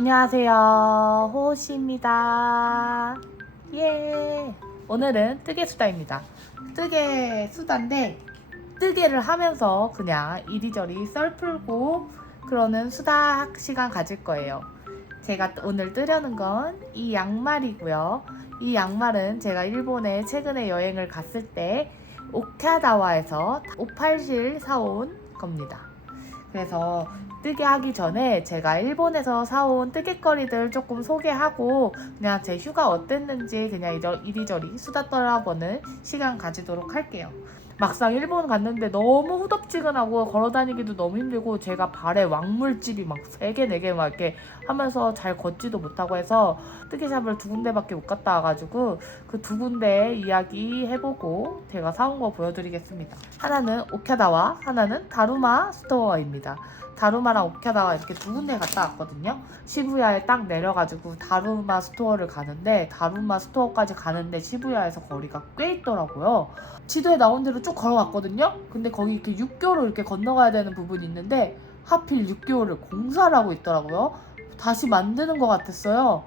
안녕하세요. 호시입니다. 예. 오늘은 뜨개 수다입니다. 뜨개 수다인데 뜨개를 하면서 그냥 이리저리 썰 풀고 그러는 수다 시간 가질 거예요. 제가 오늘 뜨려는 건 이 양말이고요. 이 양말은 제가 일본에 최근에 여행을 갔을 때 오카다와에서 58실 사온 겁니다. 그래서 뜨개 하기 전에 제가 일본에서 사온 뜨개거리들 조금 소개하고 그냥 제 휴가 어땠는지 그냥 이리저리 수다 떨어보는 시간 가지도록 할게요. 막상 일본 갔는데 너무 후덥지근하고 걸어다니기도 너무 힘들고 제가 발에 왕물집이 막 3개, 4개 막 이렇게 하면서 잘 걷지도 못하고 해서 뜨개샵을 두 군데밖에 못 갔다 와가지고 그 두 군데 이야기 해보고 제가 사온 거 보여드리겠습니다. 하나는 오카다와 하나는 다루마 스토어입니다. 다루마랑 오카다와 이렇게 두 군데 갔다 왔거든요. 시부야에 딱 내려가지고 다루마 스토어를 가는데 다루마 스토어까지 가는데 시부야에서 거리가 꽤 있더라고요. 지도에 나온 대로 쭉 걸어갔거든요. 근데 거기 이렇게 육교를 이렇게 건너가야 되는 부분이 있는데 하필 육교를 공사를 하고 있더라고요. 다시 만드는 것 같았어요.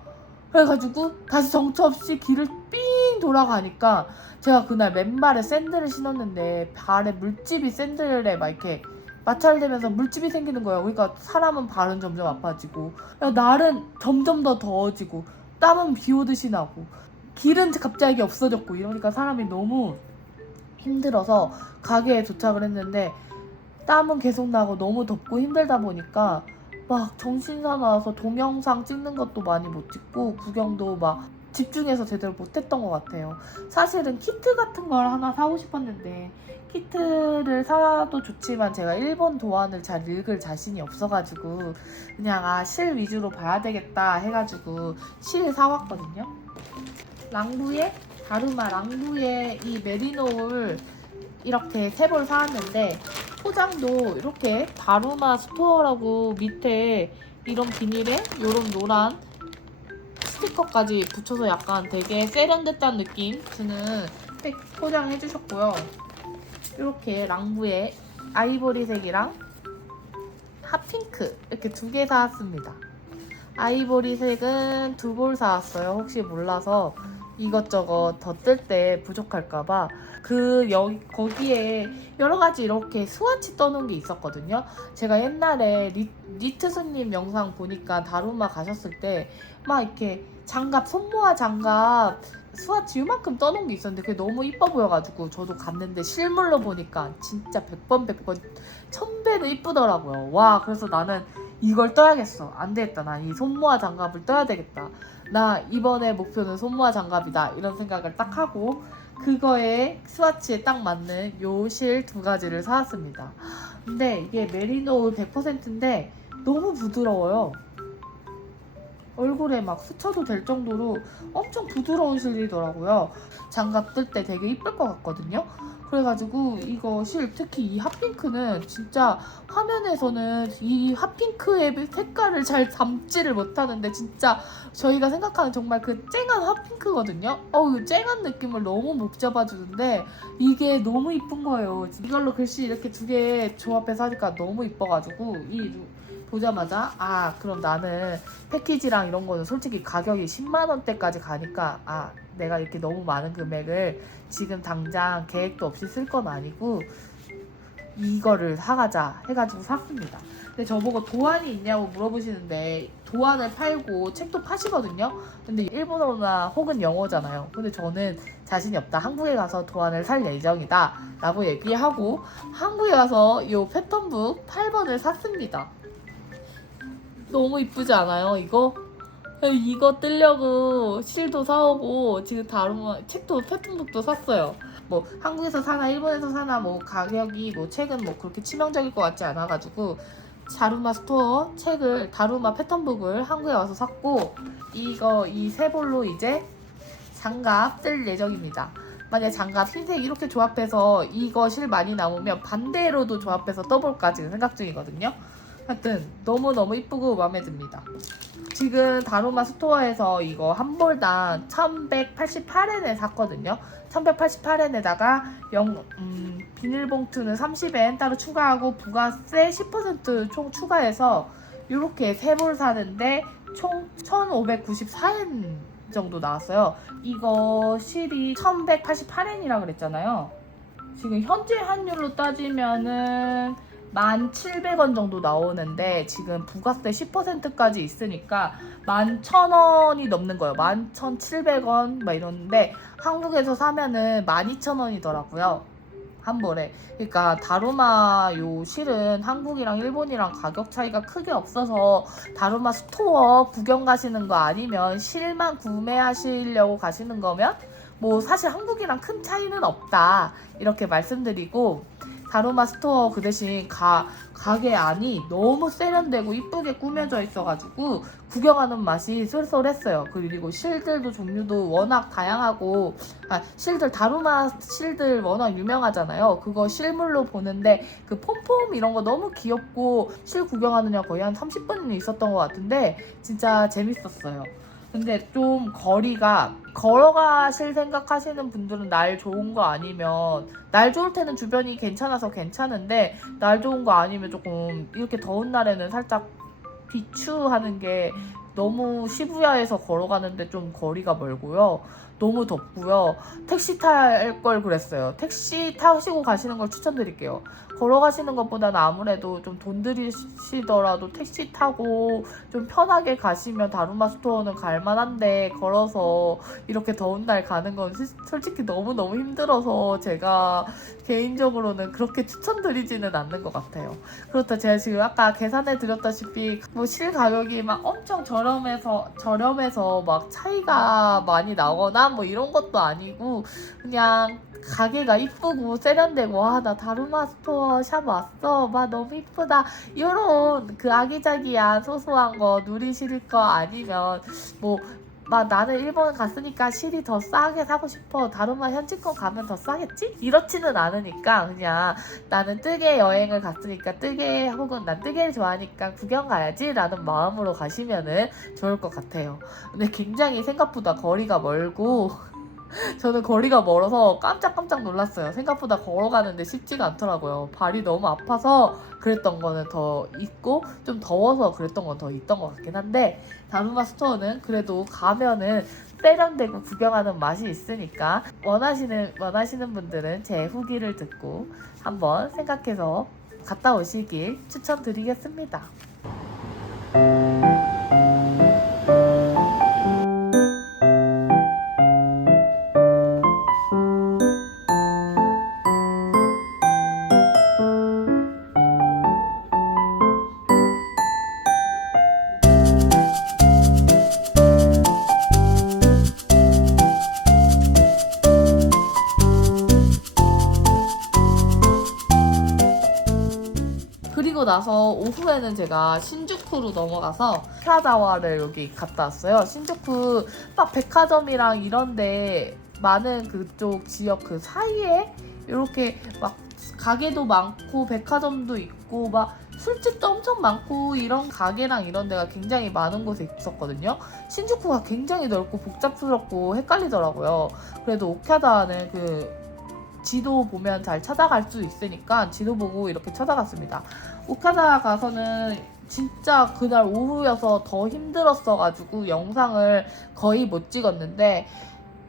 그래가지고 다시 정처 없이 길을 삥 돌아가니까 제가 그날 맨발에 샌들을 신었는데 발에 물집이 샌들에 막 이렇게 마찰되면서 물집이 생기는 거예요. 그러니까 사람은 발은 점점 아파지고 야, 날은 점점 더 더워지고 땀은 비 오듯이 나고 길은 갑자기 없어졌고 이러니까 사람이 너무 힘들어서 가게에 도착을 했는데 땀은 계속 나고 너무 덥고 힘들다 보니까 막 정신 사 나와서 동영상 찍는 것도 많이 못 찍고 구경도 막 집중해서 제대로 못했던 것 같아요. 사실은 키트 같은 걸 하나 사고 싶었는데 키트를 사도 좋지만 제가 일본 도안을 잘 읽을 자신이 없어가지고 그냥 아 실 위주로 봐야 되겠다 해가지고 실 사왔거든요. 랑부의 다루마 랑부의 이 메리노를 이렇게 세 벌 사왔는데 포장도 이렇게 다루마 스토어라고 밑에 이런 비닐에 이런 노란 스티커까지 붙여서 약간 되게 세련됐다는 느낌 드는 팩 포장해 주셨고요. 이렇게 랑부의 아이보리색이랑 핫핑크 이렇게 두 개 사왔습니다. 아이보리색은 두 볼 사왔어요. 혹시 몰라서 이것저것 더 뜰 때 부족할까봐 그 여기 거기에 여러 가지 이렇게 스와치 떠놓은 게 있었거든요. 제가 옛날에 리, 리트스님 영상 보니까 다루마 가셨을 때 막 이렇게 장갑 손모아 장갑 스와치 이만큼 떠놓은 게 있었는데 그게 너무 이뻐 보여가지고 저도 갔는데 실물로 보니까 진짜 100번 100번 1000배는 이쁘더라고요. 와 그래서 나는 이걸 떠야겠어. 안 되겠다. 나이 손모아 장갑을 떠야 되겠다. 나 이번에 목표는 손모아 장갑이다. 이런 생각을 딱 하고 그거에 스와치에 딱 맞는 요 실 두 가지를 사왔습니다. 근데 이게 메리노 100%인데 너무 부드러워요. 얼굴에 막 스쳐도 될 정도로 엄청 부드러운 실이더라고요. 장갑 뜰 때 되게 이쁠 것 같거든요. 그래가지고 이거 실 특히 이 핫핑크는 진짜 화면에서는 이 핫핑크의 색깔을 잘 담지를 못하는데 진짜 저희가 생각하는 정말 그 쨍한 핫핑크거든요. 어우 이 쨍한 느낌을 너무 못 잡아주는데 이게 너무 이쁜 거예요. 이걸로 글씨 이렇게 두 개 조합해서 하니까 너무 이뻐가지고 이 보자마자 아 그럼 나는 패키지랑 이런 거는 솔직히 가격이 10만 원대까지 가니까 아 내가 이렇게 너무 많은 금액을 지금 당장 계획도 없이 쓸 건 아니고 이거를 사가자 해가지고 샀습니다. 근데 저보고 도안이 있냐고 물어보시는데 도안을 팔고 책도 파시거든요. 근데 일본어나 혹은 영어잖아요. 근데 저는 자신이 없다. 한국에 가서 도안을 살 예정이다. 라고 얘기하고 한국에 가서 이 패턴북 8번을 샀습니다. 너무 이쁘지 않아요, 이거? 이거 뜨려고 실도 사오고 지금 다른 책도 패턴북도 샀어요. 뭐 한국에서 사나 일본에서 사나 뭐 가격이 뭐 책은 뭐 그렇게 치명적일 것 같지 않아가지고 자루마 스토어 책을 다루마 패턴북을 한국에 와서 샀고 이거 이 세 볼로 이제 장갑 뜰 예정입니다. 만약 장갑 흰색 이렇게 조합해서 이거 실 많이 남으면 반대로도 조합해서 떠볼까 지금 생각 중이거든요. 하여튼 너무너무 이쁘고 마음에 듭니다. 지금 다루마 스토어에서 이거 한 볼당 1188엔에 샀거든요. 1188엔에다가 영, 음, 비닐봉투는 30엔 따로 추가하고 부가세 10%총 추가해서 이렇게 세벌 사는데 총 1,594엔 정도 나왔어요. 이거 실이 1,188엔이라 그랬잖아요. 지금 현재 환율로 따지면은 1,700원 정도 나오는데 지금 부가세 10%까지 있으니까 11,000원이 넘는 거예요. 11,700원 막 이러는데 한국에서 사면은 12,000원이더라고요. 한 벌에. 그러니까 다루마 요 실은 한국이랑 일본이랑 가격 차이가 크게 없어서 다루마 스토어 구경 가시는 거 아니면 실만 구매하시려고 가시는 거면 뭐 사실 한국이랑 큰 차이는 없다. 이렇게 말씀드리고 다루마 스토어 그 대신 가, 가게 안이 너무 세련되고 이쁘게 꾸며져 있어가지고 구경하는 맛이 쏠쏠했어요. 그리고 실들도 종류도 워낙 다양하고 아, 실들 다루마 실들 워낙 유명하잖아요. 그거 실물로 보는데 그 폼폼 이런 거 너무 귀엽고 실 구경하느냐 거의 한 30분은 있었던 것 같은데 진짜 재밌었어요. 근데 좀 거리가 걸어가실 생각하시는 분들은 날 좋은 거 아니면 날 좋을 때는 주변이 괜찮아서 괜찮은데 날 좋은 거 아니면 조금 이렇게 더운 날에는 살짝 비추하는 게 너무 시부야에서 걸어가는데 좀 거리가 멀고요. 너무 덥고요. 택시 탈 걸 그랬어요. 택시 타시고 가시는 걸 추천드릴게요. 걸어가시는 것보다는 아무래도 좀 돈 들이시더라도 택시 타고 좀 편하게 가시면 다루마 스토어는 갈만한데 걸어서 이렇게 더운 날 가는 건 시- 솔직히 너무너무 힘들어서 제가 개인적으로는 그렇게 추천드리지는 않는 것 같아요. 그렇다 제가 지금 아까 계산해 드렸다시피 뭐 실 가격이 막 엄청 저렴해서 저렴해서 막 차이가 많이 나거나 뭐 이런 것도 아니고 그냥 가게가 이쁘고 세련되고 아나 다루마 스토어 샵 왔어. 막 너무 이쁘다. 이런 그 아기자기한 소소한 거 누리실 거 아니면 뭐 막 나는 일본 갔으니까 실이 더 싸게 사고 싶어. 다루마 현지권 가면 더 싸겠지? 이렇지는 않으니까 그냥 나는 뜨개 여행을 갔으니까 뜨개 혹은 난 뜨개를 좋아하니까 구경 가야지 라는 마음으로 가시면은 좋을 것 같아요. 근데 굉장히 생각보다 거리가 멀고 저는 거리가 멀어서 깜짝깜짝 놀랐어요. 생각보다 걸어가는데 쉽지가 않더라고요. 발이 너무 아파서 그랬던 거는 더 있고 좀 더워서 그랬던 건 더 있던 것 같긴 한데 다루마 스토어는 그래도 가면은 세련되고 구경하는 맛이 있으니까 원하시는 원하시는 분들은 제 후기를 듣고 한번 생각해서 갔다 오시길 추천드리겠습니다. 그리고 나서 오후에는 제가 신주쿠로 넘어가서 프라다와를 여기 갔다 왔어요. 신주쿠 막 백화점이랑 이런데 많은 그쪽 지역 그 사이에 이렇게 막 가게도 많고 백화점도 있고 막 술집도 엄청 많고 이런 가게랑 이런 데가 굉장히 많은 곳에 있었거든요. 신주쿠가 굉장히 넓고 복잡스럽고 헷갈리더라고요. 그래도 오카다는 그 지도 보면 잘 찾아갈 수 있으니까 지도 보고 이렇게 찾아갔습니다. 오카다 가서는 진짜 그날 오후여서 더 힘들었어가지고 영상을 거의 못 찍었는데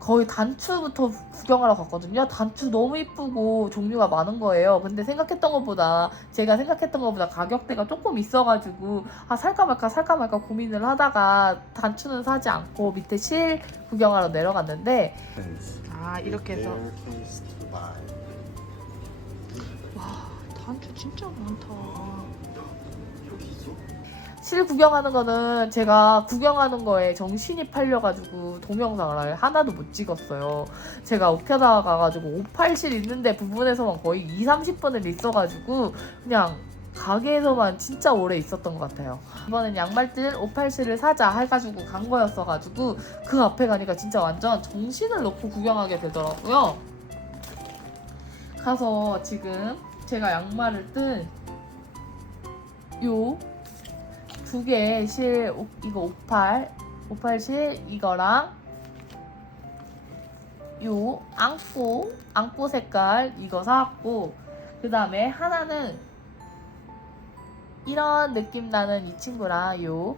거의 단추부터 구경하러 갔거든요. 단추 너무 이쁘고 종류가 많은 거예요. 근데 생각했던 것보다 제가 생각했던 것보다 가격대가 조금 있어가지고 아 살까 말까 살까 말까 고민을 하다가 단추는 사지 않고 밑에 실 구경하러 내려갔는데 아 이렇게 해서. 와 단추 진짜 많다. 실 구경하는 거는 제가 구경하는 거에 정신이 팔려가지고 동영상을 하나도 못 찍었어요. 제가 오켜다 가가지고 58실 있는데 부분에서만 거의 2, 30분을 있어가지고 그냥 가게에서만 진짜 오래 있었던 것 같아요. 이번엔 양말들 58실을 사자 해가지고 간 거였어가지고 그 앞에 가니까 진짜 완전 정신을 놓고 구경하게 되더라고요. 가서 지금 제가 양말을 뜬요 두 개의 실 오- 이거 58 58실 이거랑 요 앙꼬 앙꼬 색깔 이거 사왔고 그 다음에 하나는 이런 느낌 나는 이 친구랑 요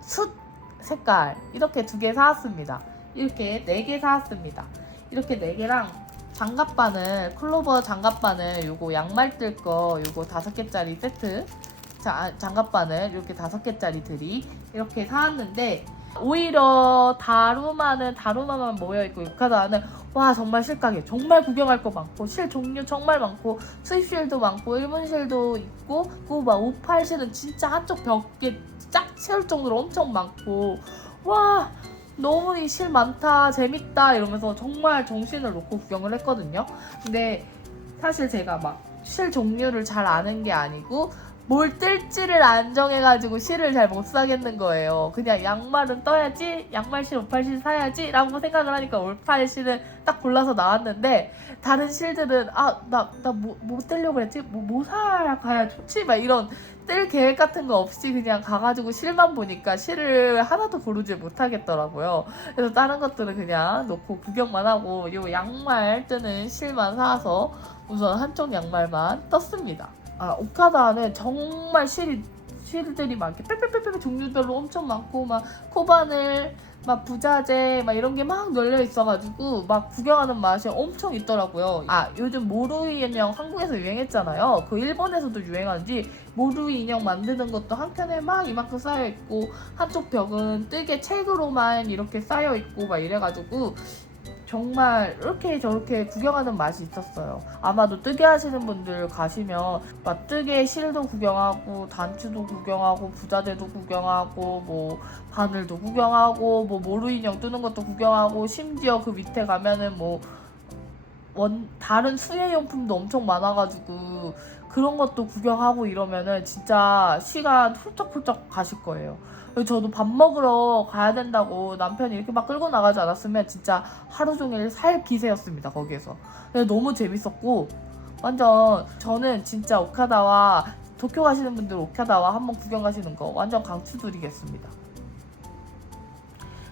숯 색깔 이렇게 두 개 사왔습니다. 이렇게 네 개 사왔습니다. 이렇게 네 개랑 장갑바늘 클로버 장갑바늘 요거 양말 뜰 거 요거 다섯 개짜리 세트 자, 장갑바늘 이렇게 다섯 개짜리 들이 이렇게 사왔는데 오히려 다루마는 다루마만 모여 있고 유카다는 와 정말 실가게 정말 구경할 거 많고 실 종류 정말 많고 수입 실도 많고 일본 실도 있고 그리고 막 오팔 실은 진짜 한쪽 벽에 쫙 채울 정도로 엄청 많고. 와 너무 이 실 많다 재밌다 이러면서 정말 정신을 놓고 구경을 했거든요. 근데 사실 제가 막 실 종류를 잘 아는 게 아니고 뭘 뜰지를 안 정해가지고 실을 잘 못 사겠는 거예요. 그냥 양말은 떠야지, 양말실, 옷팔실 사야지 라고 생각을 하니까 옷팔실은 딱 골라서 나왔는데 다른 실들은 아, 나, 나 뭐, 뭐 뜰려고 그랬지? 뭐, 뭐 사야 가야 좋지? 막 이런 뜰 계획 같은 거 없이 그냥 가가지고 실만 보니까 실을 하나도 고르지 못하겠더라고요. 그래서 다른 것들은 그냥 놓고 구경만 하고 요 양말 뜨는 실만 사서 우선 한쪽 양말만 떴습니다. 아, 오카다는 정말 실이 실들이 많게 빽빽빽빽 종류별로 엄청 많고 막 코바늘 막 부자재 막 이런 게 막 널려 있어가지고 막 구경하는 맛이 엄청 있더라고요. 아 요즘 모루이 인형 한국에서 유행했잖아요. 그 일본에서도 유행하는지 모루이 인형 만드는 것도 한 켠에 막 이만큼 쌓여 있고 한쪽 벽은 뜨개 책으로만 이렇게 쌓여 있고 막 이래가지고 정말 이렇게 저렇게 구경하는 맛이 있었어요. 아마도 뜨개 하시는 분들 가시면 막 뜨개 실도 구경하고 단추도 구경하고 부자재도 구경하고 뭐 바늘도 구경하고 뭐 모루 인형 뜨는 것도 구경하고 심지어 그 밑에 가면은 뭐 원 다른 수혜 용품도 엄청 많아가지고 그런 것도 구경하고 이러면은 진짜 시간 훌쩍훌쩍 가실 거예요. 저도 밥 먹으러 가야 된다고 남편이 이렇게 막 끌고 나가지 않았으면 진짜 하루 종일 살 기세였습니다 거기에서. 너무 재밌었고 완전 저는 진짜 오카다와 도쿄 가시는 분들 오카다와 한번 구경 가시는 거 완전 강추드리겠습니다.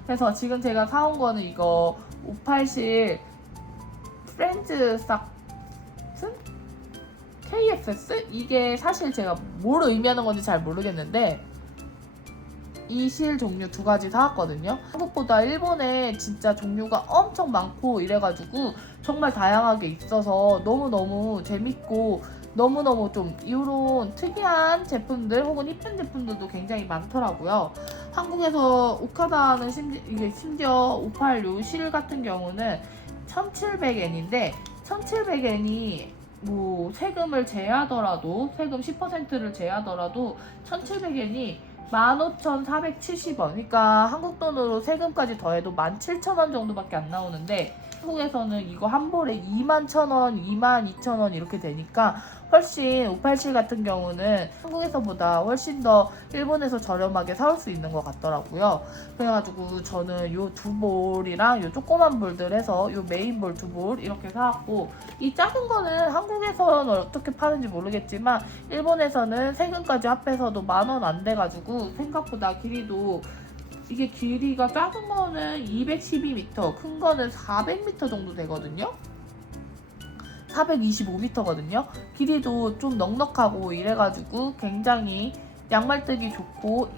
그래서 지금 제가 사온 거는 이거 580 프렌즈 싹슨 KFS 이게 사실 제가 뭘 의미하는 건지 잘 모르겠는데 이 실 종류 두 가지 사왔거든요. 한국보다 일본에 진짜 종류가 엄청 많고 이래가지고 정말 다양하게 있어서 너무너무 재밌고 너무너무 좀 이런 특이한 제품들 혹은 이쁜 제품들도 굉장히 많더라고요. 한국에서 오카다는 심지, 이게 심지어 586 실 같은 경우는 1,700엔인데 1,700엔이 뭐 세금을 제하더라도 세금 10%를 제하더라도 1,700엔이 15,470원. 그러니까 한국 돈으로 세금까지 더해도 17,000원 정도밖에 안 나오는데 한국에서는 이거 한 볼에 21,000원, 22,000원 이렇게 되니까 훨씬 587 같은 경우는 한국에서보다 훨씬 더 일본에서 저렴하게 사올 수 있는 것 같더라고요. 그래가지고 저는 요 두 볼이랑 요 조그만 볼들 해서 요 메인 볼 두 볼 이렇게 사왔고 이 작은 거는 한국에서는 어떻게 파는지 모르겠지만 일본에서는 세금까지 합해서도 만 원 안 돼가지고 생각보다 길이도 이게 길이가 작은 거는 212m, 큰 거는 400m 정도 되거든요. 425m거든요. 길이도 좀 넉넉하고 이래가지고 굉장히 양말 뜨기 좋고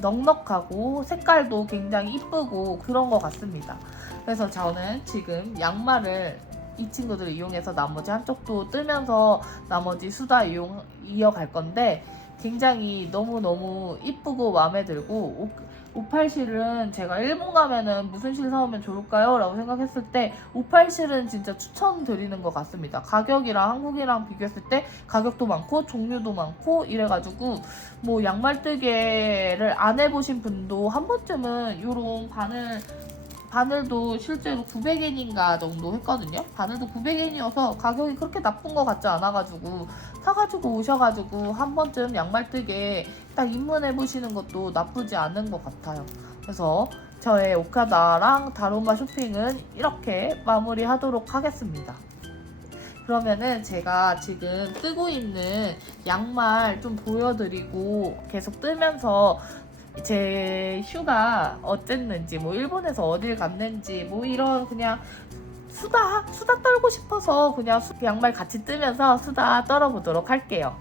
넉넉하고 색깔도 굉장히 이쁘고 그런 것 같습니다. 그래서 저는 지금 양말을 이 친구들을 이용해서 나머지 한쪽도 뜨면서 나머지 수다 이용 이어갈 건데 굉장히 너무너무 이쁘고 마음에 들고 58실은 제가 일본 가면은 무슨 실 사오면 좋을까요? 라고 생각했을 때 58실은 진짜 추천드리는 것 같습니다. 가격이랑 한국이랑 비교했을 때 가격도 많고 종류도 많고 이래가지고 뭐 양말 뜨개를 안 해보신 분도 한 번쯤은 이런 바늘 바늘도 실제로 900엔인가 정도 했거든요. 바늘도 900엔이어서 가격이 그렇게 나쁜 것 같지 않아가지고 사가지고 오셔가지고 한 번쯤 양말뜨개 딱 입문해 보시는 것도 나쁘지 않은 것 같아요. 그래서 저의 오카다랑 다로마 쇼핑은 이렇게 마무리하도록 하겠습니다. 그러면은 제가 지금 뜨고 있는 양말 좀 보여드리고 계속 뜨면서 제 휴가 어땠는지 뭐 일본에서 어딜 갔는지 뭐 이런 그냥 수다 수다 떨고 싶어서 그냥 수- 양말 같이 뜨면서 수다 떨어보도록 할게요.